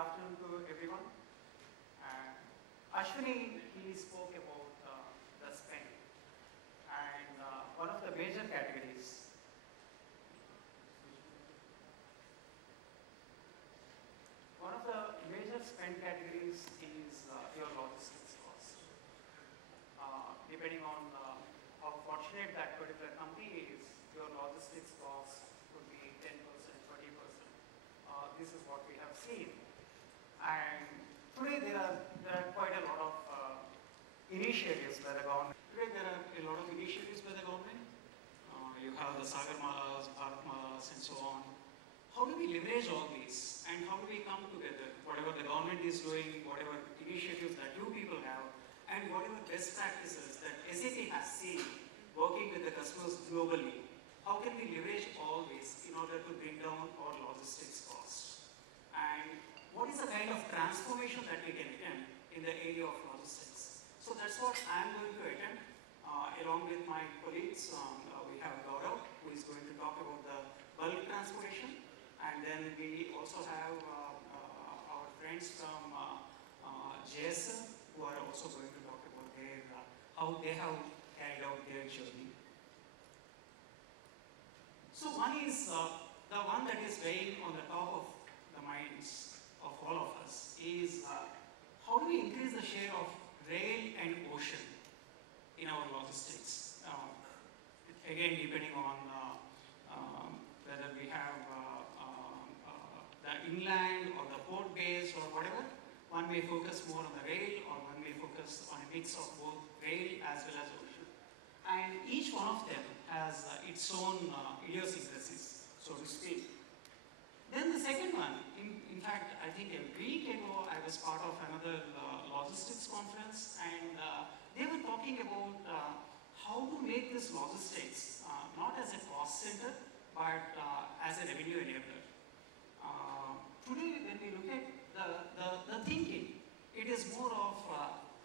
afternoon to everyone. Ashwini, he spoke about the spend and one of the major categories. One of the major spend categories is your logistics cost. Depending on how fortunate that particular company is, your logistics cost could be 10%, 20%. This is what we have seen. And today there are quite a lot of initiatives by the government. Today there are a lot of initiatives by the government. You have the Sagarmalas, Bharatmalas, and so on. How do we leverage all these, and how do we come together? Whatever the government is doing, whatever initiatives that you people have, and whatever best practices that SAP has seen working with the customers globally, how can we leverage all this in order to bring down our logistics costs? And what is the kind of transformation that we can attempt in the area of logistics? So that's what I'm going to attempt along with my colleagues. We have Gaurav, who is going to talk about the bulk transportation, and then we also have our friends from JSL, who are also going to talk about their how they have carried out their journey. So one is the one that is weighing on the top of the minds of all of us is how do we increase the share of rail and ocean in our logistics? Again, depending on whether we have the inland or the port base or whatever, one may focus more on the rail, or one may focus on a mix of both rail as well as ocean. And each one of them has its own idiosyncrasies, so to speak. Then the second one, in fact, I think a week ago I was part of another logistics conference, and they were talking about how to make this logistics not as a cost center, but as a revenue enabler. Today, when we look at the thinking, it is more of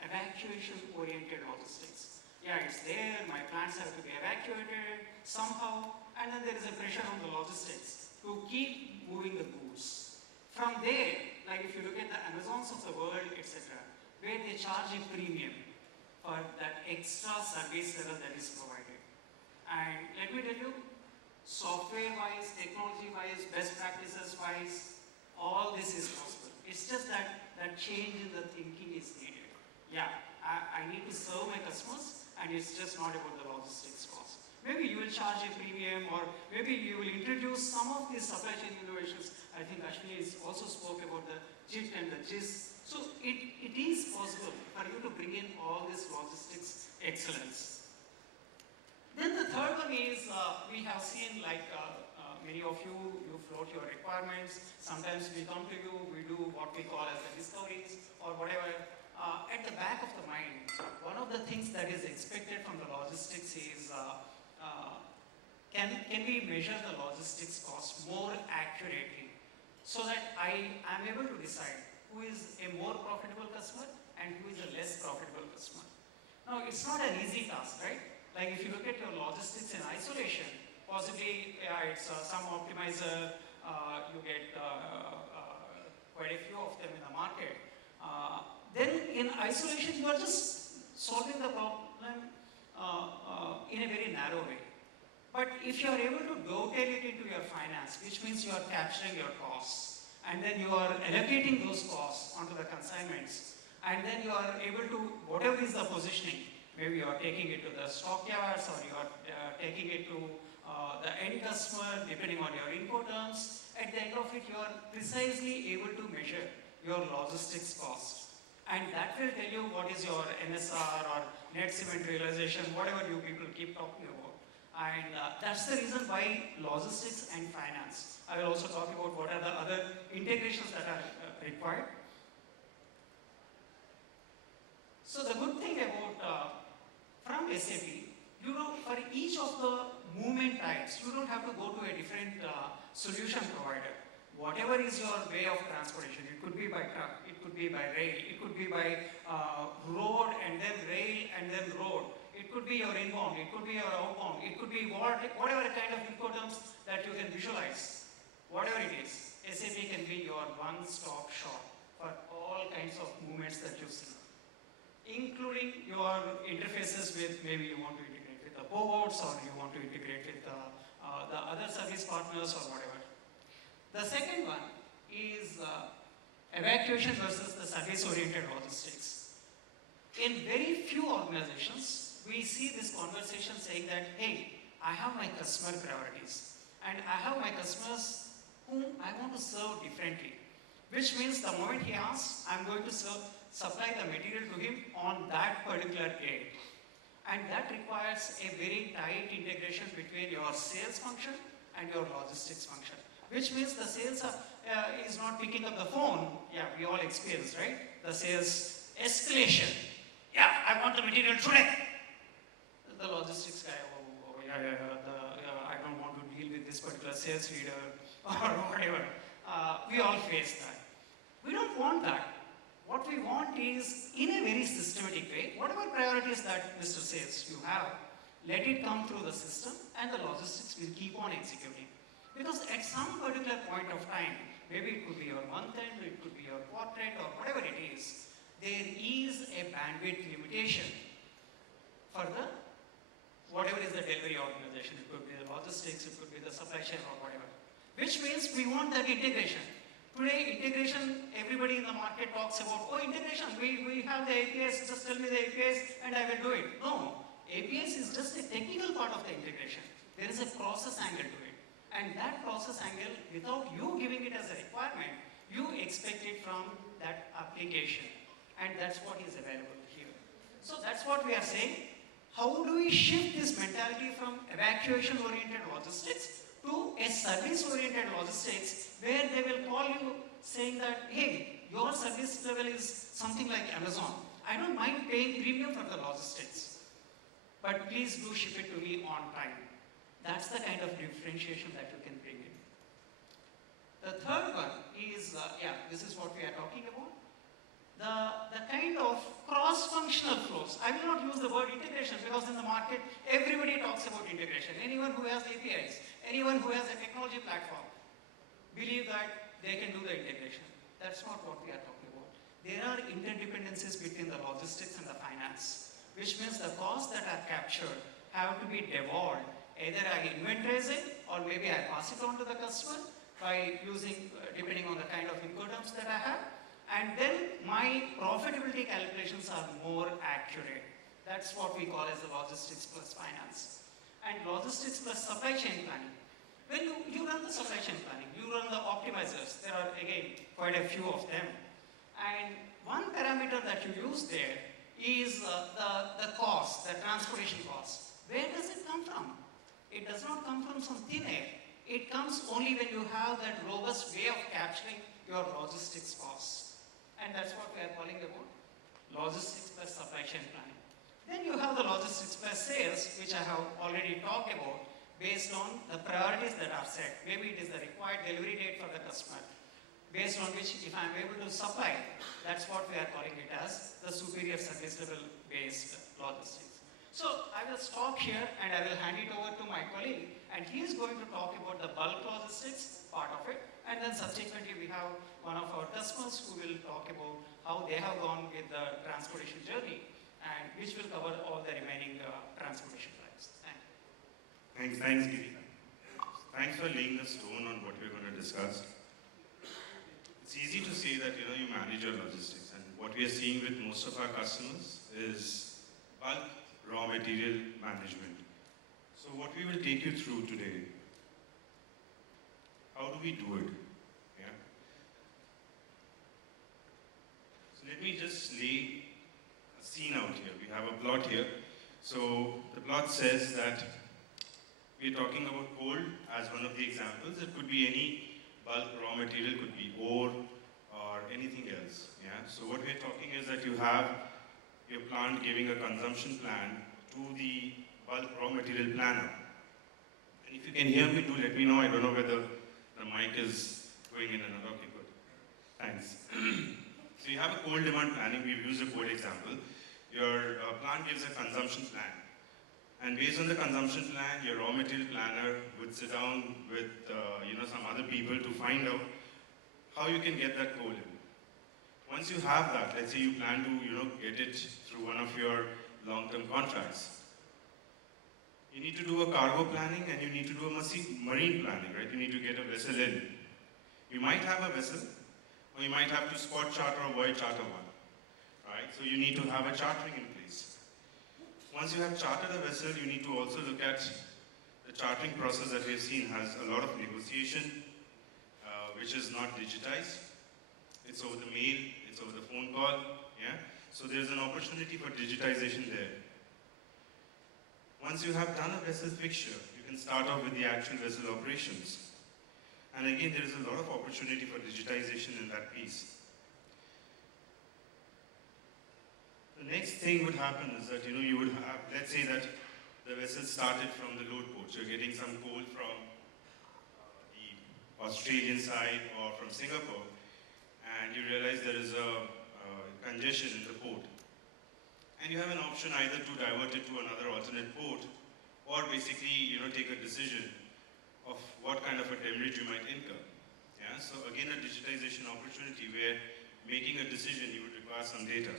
evacuation-oriented logistics. Yeah, it's there, my plants have to be evacuated somehow, and then there is a pressure on the logistics to keep moving the goods. From there, like if you look at the Amazons of the world, etc., where they charge a premium for that extra service level that is provided. And let me tell you, software-wise, technology-wise, best practices-wise, all this is possible. It's just that change in the thinking is needed. Yeah, I need to serve my customers, and it's just not about the logistics cost. Maybe you will charge a premium, or maybe you will introduce some of these supply chain innovations. I think Ashwini also spoke about the JIT and the GIS. So it is possible for you to bring in all this logistics excellence. Then the third one is, we have seen like many of you float your requirements. Sometimes we come to you, we do what we call as the discoveries or whatever. At the back of the mind, one of the things that is expected from the logistics is, can we measure the logistics cost more accurately so that I am able to decide who is a more profitable customer and who is a less profitable customer. Now, it's not an easy task, right? Like if you look at your logistics in isolation, possibly it's some optimizer, you get quite a few of them in the market. Then in isolation, you are just solving the problem in a very narrow way. But if you are able to dovetail it into your finance, which means you are capturing your costs, and then you are allocating those costs onto the consignments, and then you are able to, whatever is the positioning, maybe you are taking it to the stockyards, or you are taking it to the end customer, depending on your Incoterms. At the end of it, you are precisely able to measure your logistics cost. And that will tell you what is your NSR or net cement realization, whatever you people keep talking about. And that's the reason why logistics and finance. I will also talk about what are the other integrations that are required. So the good thing about from SAP, you know, for each of the movement types, you don't have to go to a different solution provider. Whatever is your way of transportation, it could be by truck, it could be by rail, it could be by road and then rail and then road. It could be your inbound, it could be your outbound, it could be whatever kind of Incoterms that you can visualize. Whatever it is, SAP can be your one-stop shop for all kinds of movements that you see, including your interfaces with, maybe you want to integrate with the boards, or you want to integrate with the other service partners or whatever. The second one is evacuation versus the service-oriented logistics. In very few organizations, we see this conversation saying that, hey, I have my customer priorities, and I have my customers whom I want to serve differently, which means the moment he asks, I'm going to supply the material to him on that particular day. And that requires a very tight integration between your sales function and your logistics function, which means the sales is not picking up the phone. Yeah, we all experience, right? The sales escalation. Yeah, I want the material today. The logistics guy, I don't want to deal with this particular sales leader or whatever. We all face that. We don't want that. What we want is, in a very systematic way, whatever priorities that Mr. Sales you have, let it come through the system and the logistics will keep on executing. Because at some particular point of time, maybe it could be your month end, it could be your quarter end, or whatever it is, there is a bandwidth limitation for the whatever is the delivery organization. It could be the logistics, it could be the supply chain or whatever. Which means we want that integration. Today, integration, everybody in the market talks about, oh, integration, we have the APIs, just tell me the APIs and I will do it. No, APIs is just a technical part of the integration. There is a process angle to it. And that process angle, without you giving it as a requirement, you expect it from that application. And that's what is available here. So that's what we are saying. How do we shift this mentality from evacuation-oriented logistics to a service-oriented logistics, where they will call you saying that, hey, your service level is something like Amazon. I don't mind paying premium for the logistics, but please do ship it to me on time. That's the kind of differentiation that you can bring in. The third one is, this is what we are talking about. The kind of cross-functional flows. I will not use the word integration because in the market, everybody talks about integration. Anyone who has APIs, anyone who has a technology platform, believe that they can do the integration. That's not what we are talking about. There are interdependencies between the logistics and the finance, which means the costs that are captured have to be devolved. Either I inventorize it, or maybe I pass it on to the customer by using, depending on the kind of incoterms that I have. And then my profitability calculations are more accurate. That's what we call as the logistics plus finance. And logistics plus supply chain planning. When you run the supply chain planning, you run the optimizers. There are, again, quite a few of them. And one parameter that you use there is the cost, the transportation cost. Where does it come from? It does not come from some thin air. It comes only when you have that robust way of capturing your logistics costs. And that's what we are calling about logistics plus supply chain planning. Then you have the logistics plus sales, which I have already talked about, based on the priorities that are set. Maybe it is the required delivery date for the customer, based on which if I am able to supply, that's what we are calling it as the superior service level based logistics. So I will stop here and I will hand it over to my colleague, and he is going to talk about the bulk logistics part of it. And then subsequently we have one of our customers who will talk about how they have gone with the transportation journey, and which will cover all the remaining transportation types. Thank you. Thanks, Girikanth. Thanks for laying the stone on what we're going to discuss. It's easy to say that you manage your logistics, and what we are seeing with most of our customers is bulk raw material management. So what we will take you through today, how do we do it? Yeah. So let me just lay a scene out here. We have a plot here. So the plot says that we're talking about coal as one of the examples. It could be any bulk raw material, could be ore or anything else. Yeah. So what we're talking is that you have your plant giving a consumption plan to the bulk raw material planner. And if you can hear me, do let me know. I don't know whether the mic is going in and out. Okay, good. Thanks. So you have a coal demand planning. We've used a coal example. Your plant gives a consumption plan. And based on the consumption plan, your raw material planner would sit down with some other people to find out how you can get that coal in. Once you have that, let's say you plan to, get it through one of your long-term contracts. You need to do a cargo planning and you need to do a marine planning, right? You need to get a vessel in. You might have a vessel, or you might have to spot charter or void charter one, right? So you need to have a chartering in place. Once you have chartered a vessel, you need to also look at the chartering process that we've seen has a lot of negotiation, which is not digitized. It's over the mail, it's over the phone call, yeah? So there's an opportunity for digitization there. Once you have done a vessel fixture, you can start off with the actual vessel operations. And again, there is a lot of opportunity for digitization in that piece. The next thing would happen is that, you would have, let's say that the vessel started from the load port. You're getting some coal from the Australian side or from Singapore, and you realize there is a congestion in the port. And you have an option either to divert it to another alternate port, or basically, take a decision of what kind of a demurrage you might incur. Yeah? So again, a digitization opportunity where making a decision, you would require some data.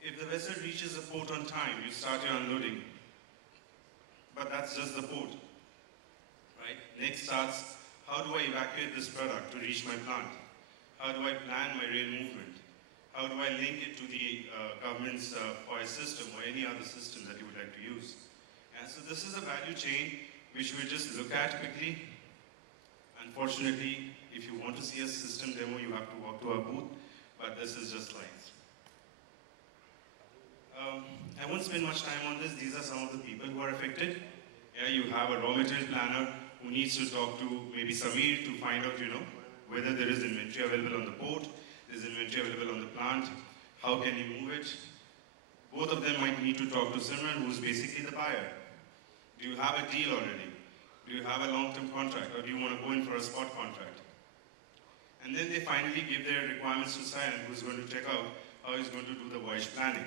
If the vessel reaches the port on time, you start your unloading. But that's just the port, right? Next starts, how do I evacuate this product to reach my plant? How do I plan my rail movement? How do I link it to the government's FOIS system or any other system that you would like to use? And so this is a value chain which we'll just look at quickly. Unfortunately, if you want to see a system demo, you have to walk to our booth, but this is just slides. I won't spend much time on this. These are some of the people who are affected. Yeah, you have a raw material planner who needs to talk to maybe Samir to find out, whether there is inventory available on the port, there's inventory available on the plant, how can you move it? Both of them might need to talk to Simran, who's basically the buyer. Do you have a deal already? Do you have a long-term contract, or do you want to go in for a spot contract? And then they finally give their requirements to Sayan, who's going to check out how he's going to do the voyage planning.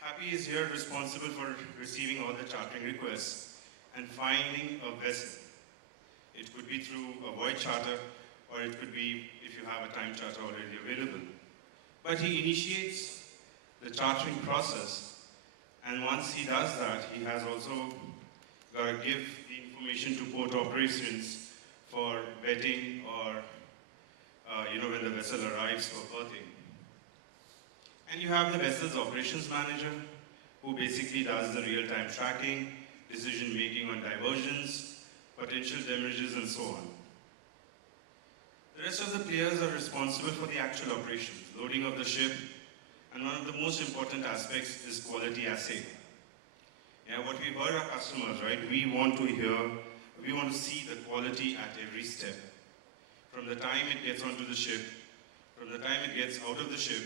Happy is here responsible for receiving all the chartering requests and finding a vessel. It could be through a voyage charter, or it could be if you have a time charter already available. But he initiates the chartering process, and once he does that, he has also got to give the information to port operations for vetting or when the vessel arrives for berthing. And you have the vessel's operations manager, who basically does the real-time tracking, decision-making on diversions, potential demurrages, and so on. The rest of the players are responsible for the actual operations, loading of the ship, and one of the most important aspects is quality assay. Yeah, what we've heard our customers, right? We want to see the quality at every step. From the time it gets onto the ship, from the time it gets out of the ship,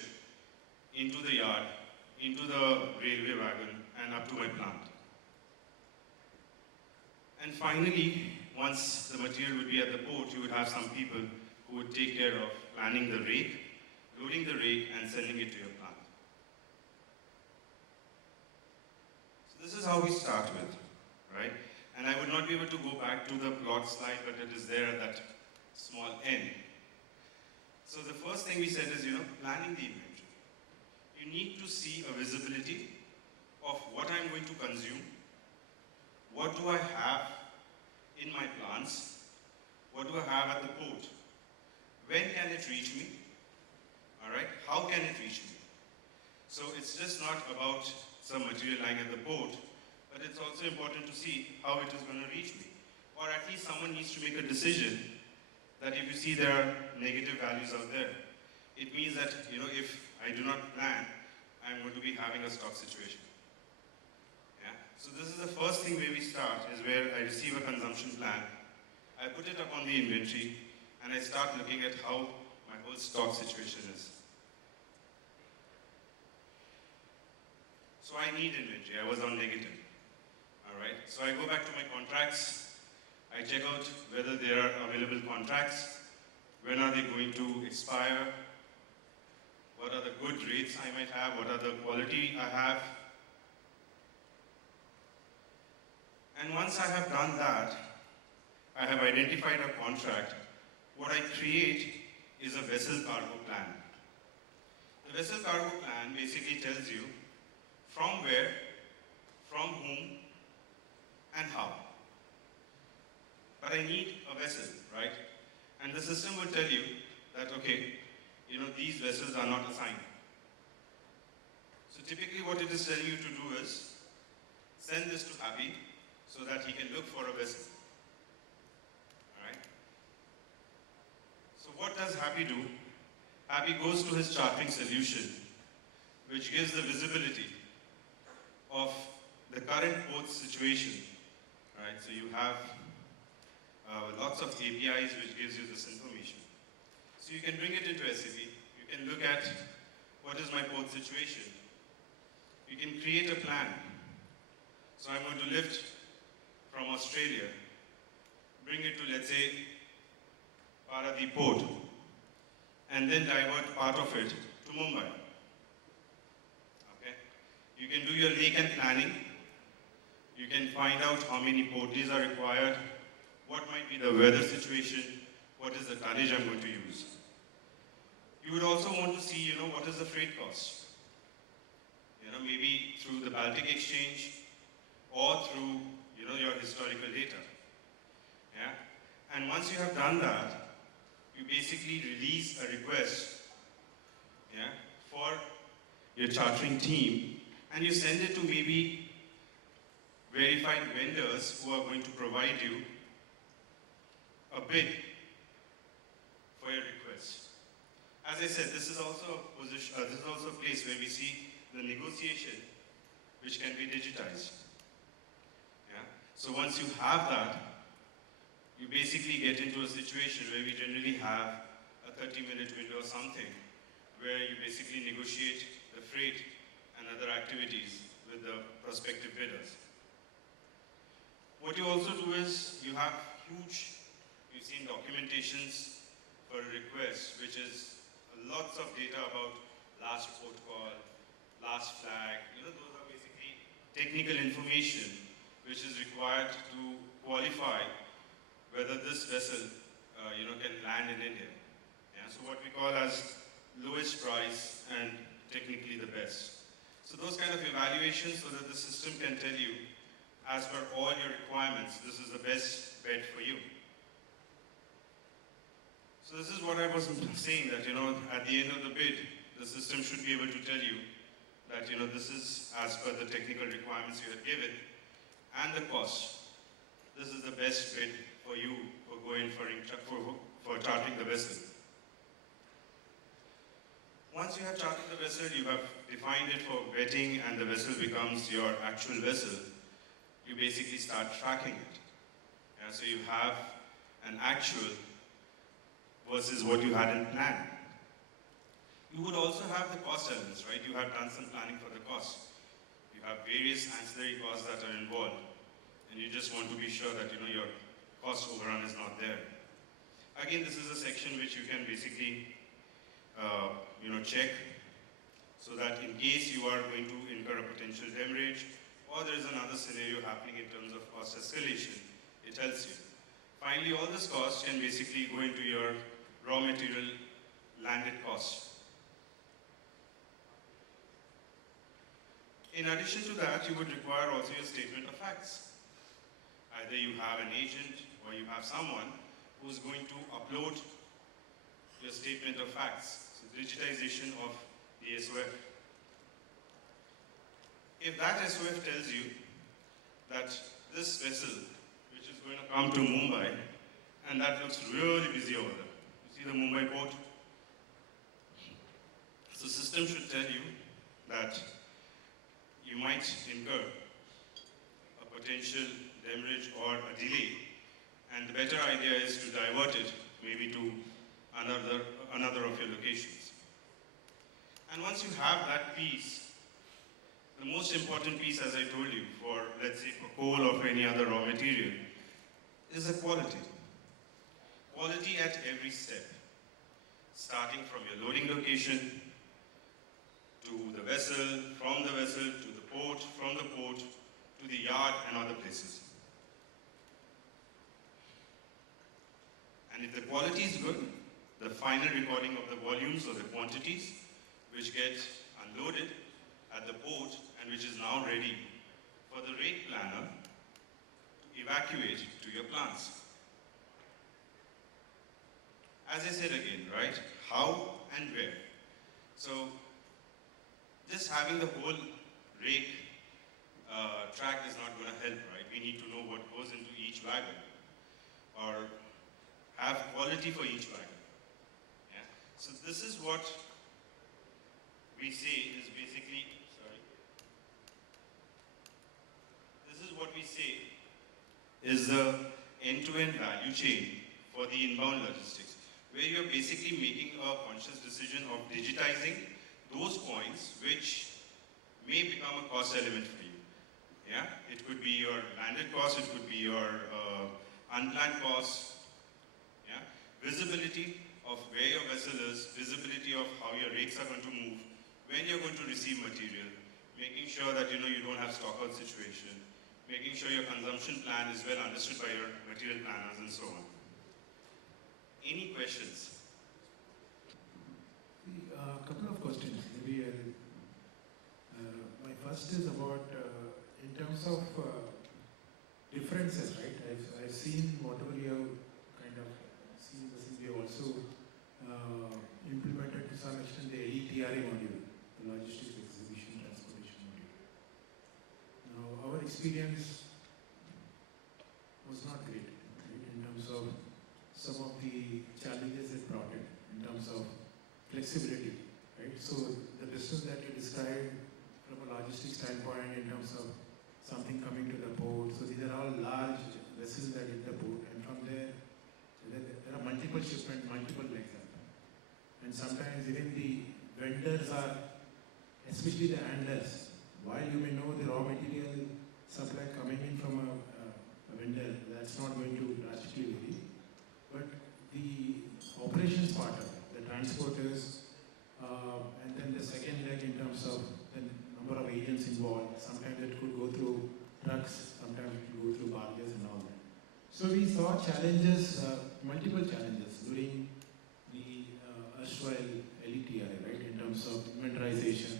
into the yard, into the railway wagon, and up to my plant. And finally, once the material would be at the port, you would have some people who would take care of planning the rake, loading the rake, and sending it to your plant. So this is how we start with, right? And I would not be able to go back to the plot slide, but it is there at that small end. So the first thing we said is, planning the inventory. You need to see a visibility of what I'm going to consume, what do I have in my plants, what do I have at the port, when can it reach me, all right, how can it reach me? So it's just not about some material lying at the port, but it's also important to see how it is going to reach me. Or at least someone needs to make a decision that if you see there are negative values out there, it means that, if I do not plan, I'm going to be having a stock situation. Yeah? So this is the first thing where we start, is where I receive a consumption plan, I put it up on the inventory, and I start looking at how my whole stock situation is. So I need inventory, I was on negative. All right, so I go back to my contracts, I check out whether there are available contracts, when are they going to expire, what are the good rates I might have, what are the quality I have. And once I have done that, I have identified a contract. What I create is a vessel cargo plan. The vessel cargo plan basically tells you from where, from whom, and how. But I need a vessel, right? And the system will tell you that, okay, these vessels are not assigned. So typically what it is telling you to do is send this to Happy so that he can look for a vessel. All right? So what does Happy do? Happy goes to his charting solution, which gives the visibility of the current port situation. Right? So you have lots of APIs which gives you this information. So you can bring it into SAP. You can look at what is my port situation. You can create a plan. So I'm going to lift from Australia, bring it to, let's say, Paradip port, and then divert part of it to Mumbai. Okay? You can do your lake and planning. You can find out how many port days are required, what might be the weather situation, what is the tonnage I'm going to use. You would also want to see, what is the freight cost. Maybe through the Baltic exchange or through, your historical data. Yeah? And once you have done that, you basically release a request, yeah, for your chartering team, and you send it to maybe verified vendors who are going to provide you a bid for your request. As I said, this is also a place where we see the negotiation, which can be digitized. Yeah? So once you have that, you basically get into a situation where we generally have a 30-minute window or something, where you basically negotiate the freight and other activities with the prospective bidders. What you also do is you have you've seen documentations for a request, which is lots of data about last port call, last flag. Those are basically technical information which is required to qualify whether this vessel, can land in India. Yeah, so what we call as lowest price and technically the best. So those kind of evaluations so that the system can tell you, as per all your requirements, this is the best bet for you. So this is what I was saying, that, at the end of the bid, the system should be able to tell you that, this is as per the technical requirements you had given and the cost. This is the best bid for you for for chartering the vessel. Once you have chartered the vessel, you have defined it for vetting and the vessel becomes your actual vessel, you basically start tracking it. Yeah, so you have an actual versus what you had in plan. You would also have the cost elements, right? You have done some planning for the cost. You have various ancillary costs that are involved, and you just want to be sure that your cost overrun is not there. Again, this is a section which you can basically check, so that in case you are going to incur a potential demurrage or there is another scenario happening in terms of cost escalation, it tells you. Finally, all this cost can basically go into your raw material landed cost. In addition to that, you would require also your statement of facts. Either you have an agent or you have someone who's going to upload your statement of facts, so digitization of the SOF. If that SOF tells you that this vessel, which is going to come to Mumbai, and that looks really busy over there. You see the Mumbai port? So the system should tell you that you might incur a potential demurrage or a delay, and the better idea is to divert it maybe to another of your locations. And once you have that piece, the most important piece, as I told you, for let's say for coal or for any other raw material, is the quality. Quality at every step, starting from your loading location to the vessel, from the vessel to the port, from the port to the yard and other places. And if the quality is good, the final recording of the volumes or the quantities which get unloaded at the port and which is now ready for the rate planner to evacuate to your plants. As I said again, right? How and where. So, just having the whole rake track is not going to help, right? We need to know what goes into each wagon or have quality for each wagon. Yeah? So, this is what we say is basically, this is what we say is the end-to-end value chain for the inbound logistics, where you're basically making a conscious decision of digitizing those points which may become a cost element for you. Yeah? It could be your landed cost, it could be your unplanned costs. Yeah? Visibility of where your vessel is, visibility of how your rakes are going to move, when you're going to receive material, making sure that you don't have stockout situation, making sure your consumption plan is well understood by your material planners and so on. Any questions? A couple of questions. Maybe my first is about in terms of differences, right? I've seen whatever you have kind of seen. We have also implemented to some extent the LETRA module, the logistics exhibition transportation module. Now, our experience was not great, right, in terms of some of the challenges it brought in terms of flexibility, right? So the business that you described from a logistics standpoint in terms of something coming to the port, so these are all large vessels that hit the port, and from there are multiple shipments, multiple legs up. And sometimes even the vendors are, especially the handlers, while you may know the raw material supply coming in from a vendor, that's not going to drastically vary. But the operations part of it, the transporters, and then the second leg in terms of the number of agents involved, sometimes it could go through trucks, sometimes it could go through barges and all that. So we saw challenges, multiple challenges during the erstwhile LETRA, right, in terms of inventorization.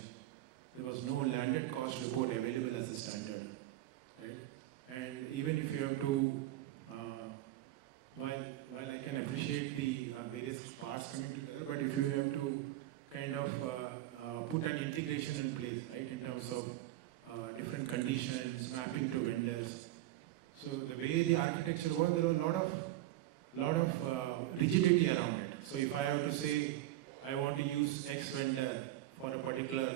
There was no landed cost report available as a standard, right? And even if you have to, while I can appreciate the various parts coming together, but if you have to kind of put an integration in place, right, in terms of different conditions, mapping to vendors. So the way the architecture was, there was a lot of rigidity around it. So if I have to say, I want to use X vendor for a particular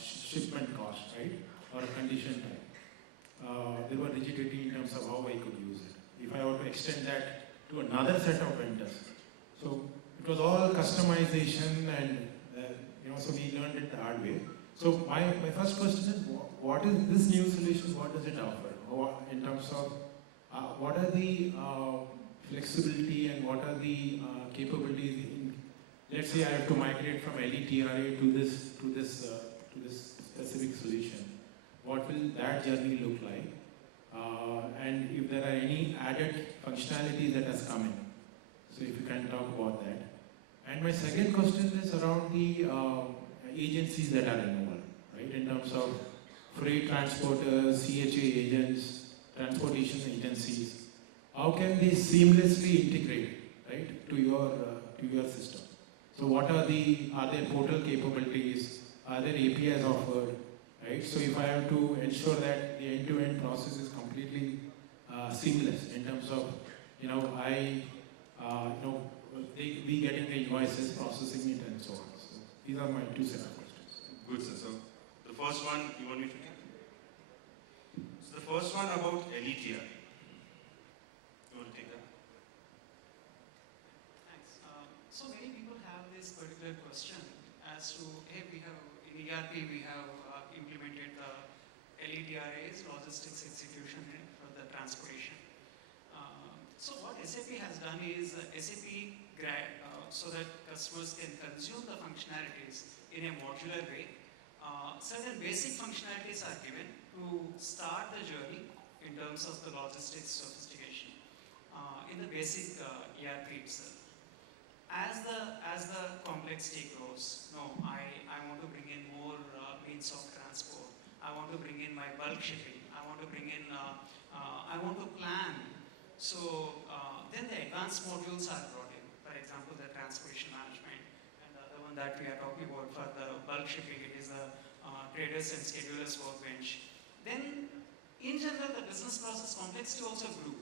shipment cost, right, or a condition type, there was rigidity in terms of how I could use it. If I were to extend that to another set of vendors. So it was all customization and, so we learned it the hard way. So my first question is, what is this new solution, what does it offer? In terms of, what are the flexibility and what are the capabilities in, let's say I have to migrate from LETRA to this specific solution. What will that journey look like? And if there are any added functionality that has come in. So if you can talk about that. And my second question is around the agencies that are involved, right? In terms of freight transporters, CHA agents, transportation agencies. How can they seamlessly integrate, right, to your system? So what are there portal capabilities? Are there APIs offered? Right? So if I have to ensure that the end-to-end process is completely seamless in terms of, we getting the invoices, processing it, and so on. So these are my two set of questions. Good, sir. So the first one, you want me to take? So the first one about LETR. You want to take that? Thanks. So many people have this particular question as to, hey, we have in ERP we have implemented the LETRA's logistics execution for the transportation. So what SAP has done is SAP so that customers can consume the functionalities in a modular way. Certain basic functionalities are given to start the journey in terms of the logistics sophistication. in the basic ERP itself. As the complexity grows, no, I want to bring in more means of transport. I want to bring in my bulk shipping. I want to bring in, I want to plan. So then the advanced modules are brought in. For example, the transportation management, and the other one that we are talking about for the bulk shipping, it is the traders and schedulers workbench. Then, in general, the business process complexity also grew.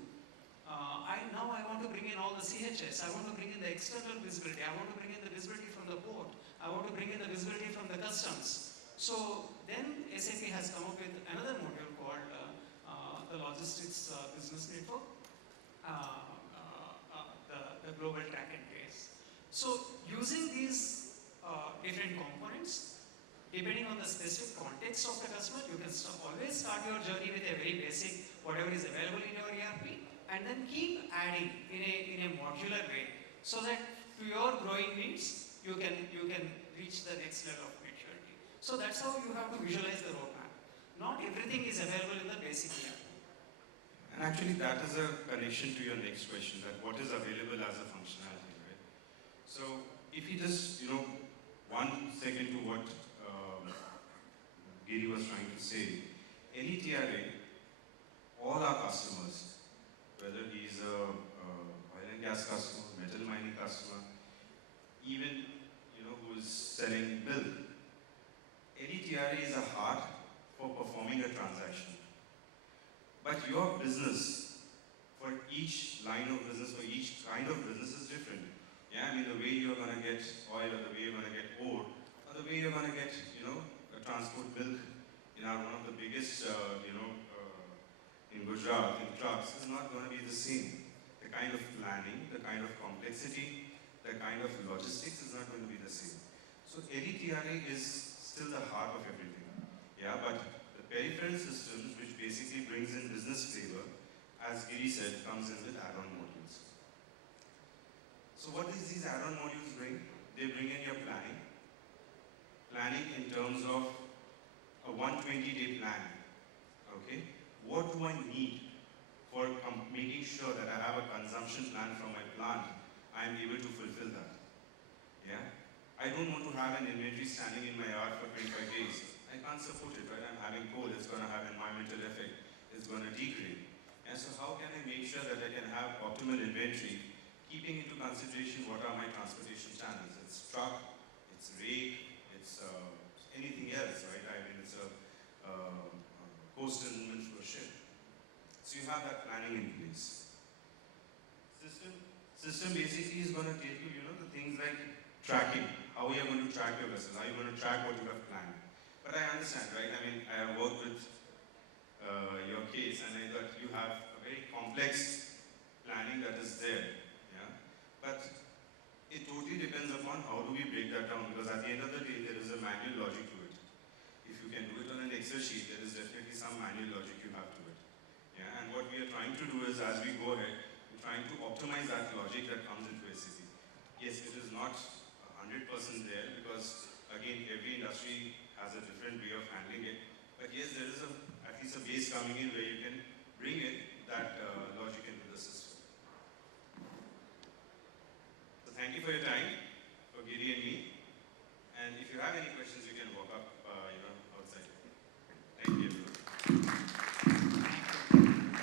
Now I want to bring in all the CHS, I want to bring in the external visibility, I want to bring in the visibility from the port, I want to bring in the visibility from the customs. So then SAP has come up with another module called the logistics business network, the global track and trace. So using these different components, depending on the specific context of the customer, you can always start your journey with a very basic, whatever is available in your ERP, and then keep adding in a modular way, so that to your growing needs, you can reach the next level of maturity. So that's how you have to visualize the roadmap. Not everything is available in the basic ERP. And actually, that is a connection to your next question, that what is available as a functionality, right? So if you just, 1 second to what Giri was trying to say, any TRA, all our customers, whether he's a oil and gas customer, metal mining customer, even who is selling milk, any TRA is a heart for performing a transaction. But your business, for each line of business, for each kind of business is different. Yeah, I mean the way you're going to get oil, or the way you're going to get ore, or the way you're going to get, transport milk in one of the biggest, in Gujarat, in trucks, is not going to be the same. The kind of planning, the kind of complexity, the kind of logistics is not going to be the same. So any TRA is still the heart of everything. Yeah, but the peripheral systems, which basically brings in business flavor, as Giri said, comes in with add-on modules. So what does these add-on modules bring? They bring in your planning. Planning in terms of a 120-day plan. Okay? What do I need for making sure that I have a consumption plan from my plant? I am able to fulfill that. Yeah? I don't want to have an inventory standing in my yard for 25 days. I can't support it, right? I'm having coal, it's going to have environmental effect, it's going to degrade. And so how can I make sure that I can have optimal inventory, keeping into consideration what are my transportation channels? It's truck, it's rake, it's anything else, right? I mean, it's a coastal movement for a ship. So you have that planning in place. System basically is going to tell you, the things like tracking. How are you going to track your vessels? How are you going to track what you have planned? But I understand, right? I mean, I have worked with your case, and I thought you have a very complex planning that is there. Yeah? But it totally depends upon how do we break that down, because at the end of the day, there is a manual logic to it. If you can do it on an Excel sheet, there is definitely some manual logic you have to it. Yeah? And what we are trying to do is, as we go ahead, we're trying to optimize that logic that comes into SAP. Yes, it is not 100% there, because again, every industry has a different way of handling it. But yes, there is at least a base coming in where you can bring it that